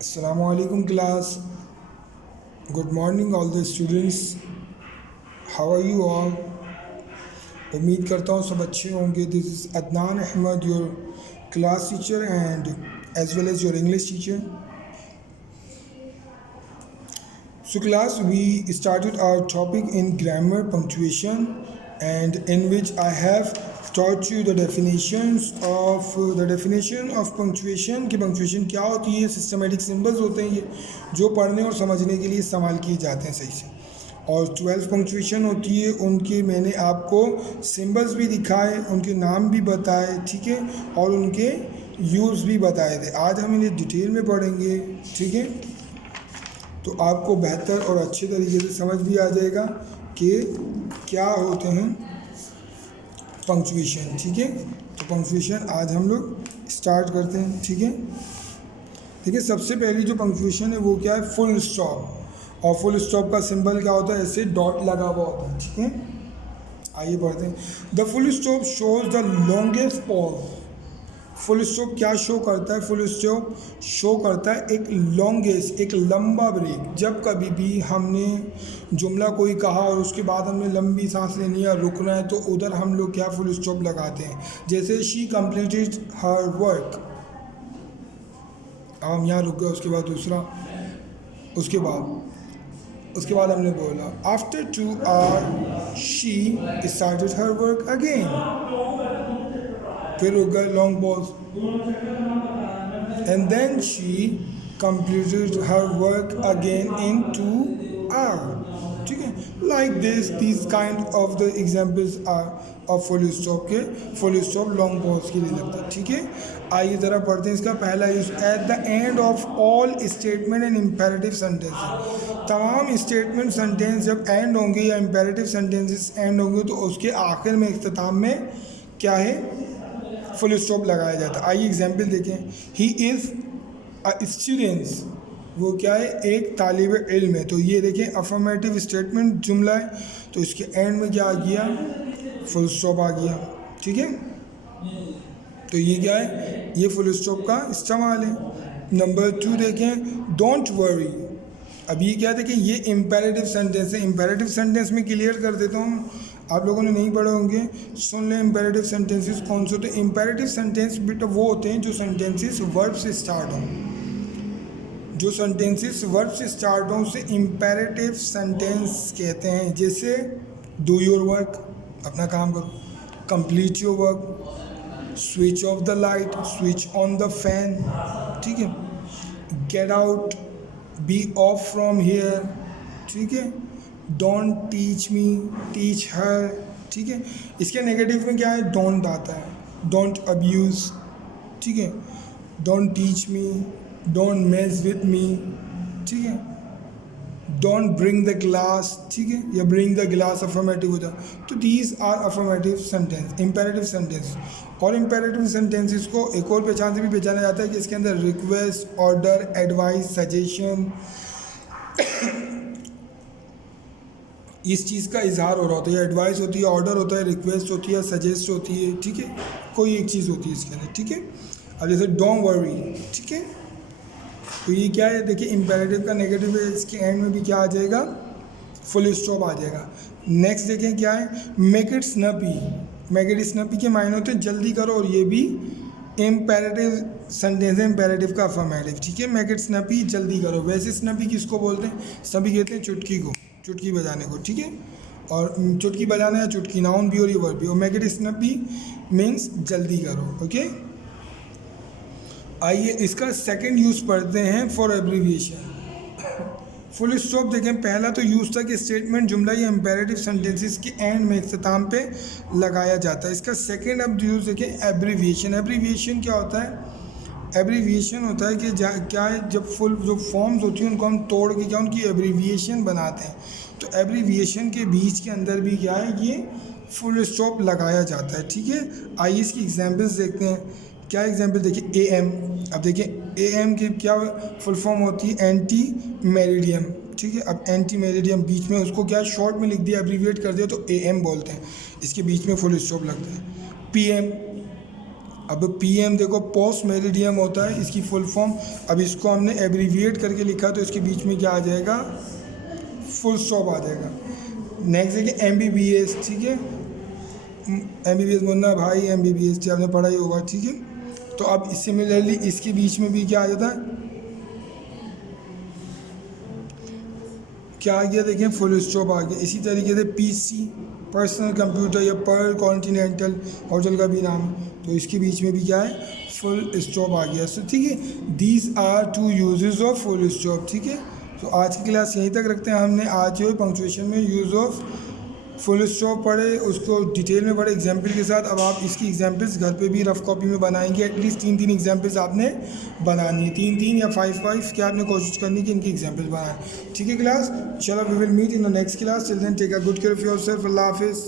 Assalamu alaikum class. Good morning all the students. How are you all? उम्मीद करता हूँ सब अच्छे होंगे. This is Adnan Ahmed, your class teacher and as well as your English teacher. So class, we started our topic in grammar punctuation, and in which I have taught you the definition of punctuation. कि punctuation क्या होती है. Systematic symbols होते हैं ये, जो पढ़ने और समझने के लिए इस्तेमाल किए जाते हैं सही से. और 12 पंक्चुएशन होती है, उनके मैंने आपको सिंबल्स भी दिखाए, उनके नाम भी बताए, ठीक है, और उनके यूज़ भी बताए थे. आज हम इन्हें डिटेल में पढ़ेंगे, ठीक है, तो आपको बेहतर और अच्छे तरीके से समझ भी आ जाएगा कि क्या होते हैं पंक्चुएशन. ठीक है, तो पंक्चुएशन आज हम लोग स्टार्ट करते हैं. ठीक है, देखिए सबसे पहली जो पंक्चुएशन है वो क्या है, फुल स्टॉप. और फुल स्टॉप का सिंबल क्या होता है, ऐसे डॉट लगा हुआ होता है. ठीक है, आइए पढ़ते हैं. The full stop shows the longest pause. Full stop क्या शो करता है, फुल स्टॉप शो करता है एक लॉन्गेस्ट, एक लंबा ब्रेक. जब कभी भी हमने जुमला कोई कहा और उसके बाद हमने लंबी सांस लेनी है, रुकना है, तो उधर हम लोग क्या फुल स्टॉप लगाते हैं. जैसे शी कंप्लीटेड हर वर्क, अब हम यहाँ रुक गए, उसके बाद दूसरा, उसके बाद हमने बोला after 2 hours she started her work again. फिर हो गया long pause, and then she completed her work again in 2 hours. ठीक है, like this kind of the examples are of full stop के. फुल स्टॉप लॉन्ग पॉज के लिए लगता है. ठीक है, आइए ज़रा पढ़ते हैं इसका पहला use. At the end of all statement and imperative sentence. तमाम स्टेटमेंट सेंटेंस जब एंड होंगे या इम्पेरेटिव सेंटेंसेस एंड होंगे तो उसके आखिर में, इख्तिताम में क्या है, फुल स्टॉप लगाया जाता है. आइए एग्जाम्पल देखें. ही इज़ अ स्टूडेंट्स, वो क्या है, एक तालिब इल्म है. तो ये देखें अफर्मेटिव स्टेटमेंट जुमला है, तो इसके एंड में क्या आ गया, फुल स्टॉप आ गया. ठीक है, तो ये क्या है, ये फुल स्टॉप का इस्तेमाल है. नंबर 2 देखें, डोंट वरी. अब ये क्या देखें, ये इम्पेरेटिव सेंटेंस है. इम्पेरेटिव सेंटेंस में क्लियर कर देता हूँ, आप लोगों ने नहीं पढ़े होंगे, सुन लें. इम्पेरेटिव सेंटेंसेस कौन से होते हैं. इम्पेरेटिव सेंटेंस बेटा वो होते हैं जो सेंटेंसेस वर्ब से स्टार्ट हों. जो सेंटेंसेस वर्ब से स्टार्ट हों उसे इम्पेरेटिव सेंटेंस कहते हैं. जैसे डू योर वर्क, अपना काम करो. Complete your work, switch off the light, switch on the fan. ठीक है, get out, be off from here. ठीक है, don't teach me, teach her. ठीक है, इसके नेगेटिव में क्या है, डोंट आता है. Don't abuse. ठीक है, don't teach me, don't mess with me. ठीक है, डोंट ब्रिंग द ग्लास. ठीक है, या ब्रिंग द ग्लास अफर्मेटिव हो जाए. तो these are affirmative sentence, imperative sentence. और इम्पेरेटिव सेंटेंसेस को एक और पहचान से भी पहचाना जाता है कि इसके अंदर रिक्वेस्ट, ऑर्डर, एडवाइस, सजेशन, इस चीज़ का इजहार हो रहा होता है. एडवाइस होती है, ऑर्डर होता है, रिक्वेस्ट होती है, सजेस्ट होती है. ठीक है, कोई एक चीज़ होती है इसके अंदर. ठीक है, अब जैसे डोंट वरी. ठीक है, तो ये क्या है, देखिए इम्पेरेटिव का नेगेटिव है, इसके एंड में भी क्या आ जाएगा, फुल स्टॉप आ जाएगा. नेक्स्ट देखें क्या है, make it snappy. Make it snappy के मायने होते हैं जल्दी करो, और ये भी इम्पेरेटिव सेंटेंस है, इम्पेरेटिव का अफर्मेटिव. ठीक है, मेक इट स्नैपी, जल्दी करो. वैसे स्नैपी किसको बोलते हैं, स्नैपी कहते हैं चुटकी को, चुटकी बजाने को. ठीक है, और चुटकी बजाना या चुटकी, नाउन भी और ये वर्ब भी. और मेक इट स्नैपी मीन्स जल्दी करो. ओके, आइए इसका सेकंड यूज़ पढ़ते हैं, फॉर एब्रीविएशन. फुल स्टॉप देखें, पहला तो यूज़ था कि स्टेटमेंट, जुमला या इम्पेरेटिव सेंटेंसेस के एंड में, इख्तिताम पे लगाया जाता है. इसका सेकंड अब यूज़ देखें, एब्रीविएशन. एब्रीविएशन क्या होता है, एब्रीविएशन होता है कि क्या है, जब फुल जो फॉर्म्स होती हैं उनको हम तोड़ के क्या उनकी एब्रीविएशन बनाते हैं. तो एब्रीविएशन के बीच के अंदर भी क्या है, ये फुल स्टॉप लगाया जाता है. ठीक है, आइए इसकी एग्जांपल्स देखते हैं. क्या एग्जांपल देखिए, AM. अब देखिए AM की क्या फुल फॉर्म होती है, एंटी मेरिडियम. ठीक है, अब एंटी मेरिडियम बीच में उसको क्या शॉर्ट में लिख दिया, एब्रीविएट कर दिया, तो AM बोलते हैं. इसके बीच में फुल स्टॉप लगता है. PM, अब PM देखो पोस्ट मेरिडियम होता है, इसकी फुल फॉर्म। अब इसको हमने एब्रीविएट करके लिखा तो इसके बीच में क्या आ जाएगा, फुल स्टॉप आ जाएगा। नेक्स्ट देखिए MBBS, ठीक है, MBBS मुन्ना भाई MBBS आपने पढ़ा ही होगा, ठीक है। तो अब सिमिलरली इसके बीच में भी क्या आ जाता है, क्या आ गया, देखें फुल स्टॉप आ गया। इसी तरीके से PC पर्सनल कंप्यूटर या पर कॉन्टिनेंटल होटल का भी नाम है, तो इसके बीच में भी क्या है, फुल स्टॉप आ गया। सो ठीक है, these are 2 uses of full stop, ठीक है। तो आज की क्लास यहीं तक रखते हैं। हमने आज जो पंक्चुएशन में यूज़ ऑफ फुल स्टॉप पढ़े, उसको डिटेल में पढ़े एग्जाम्पल के साथ। अब आप इसकी एग्जाम्पल्स घर पे भी रफ कॉपी में बनाएंगे। एटलीस्ट 3-3 एग्जाम्पल्स आपने बनानी है, 3-3 या 5-5 क्या आपने कोशिश करनी कि इनकी एग्जाम्पल्स बनाएं, ठीक है क्लास। चलो we will meet in the next class. Till then take a good care of yourself. अल्लाह हाफिज़।